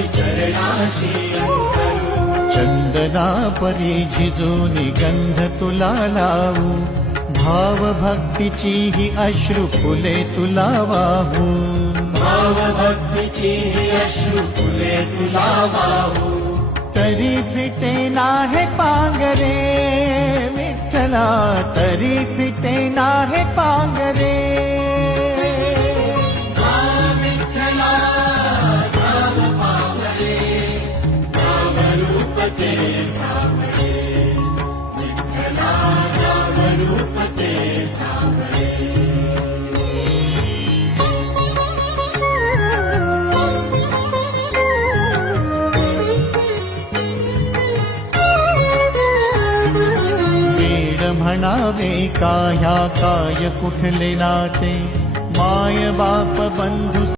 चरणाशी चंदना परी झिजूनी गंध तुला लावू. भाव भक्तीची ही अश्रू फुले तुला वाहू. भाव भक्तीची ही अश्रू फुले तुला वाहू. तरी फिटे नाहे पांगरे विठ्ठला तरी फिटे म्हणावे का ह्या काय कुठले नाते? माय बाप बंधू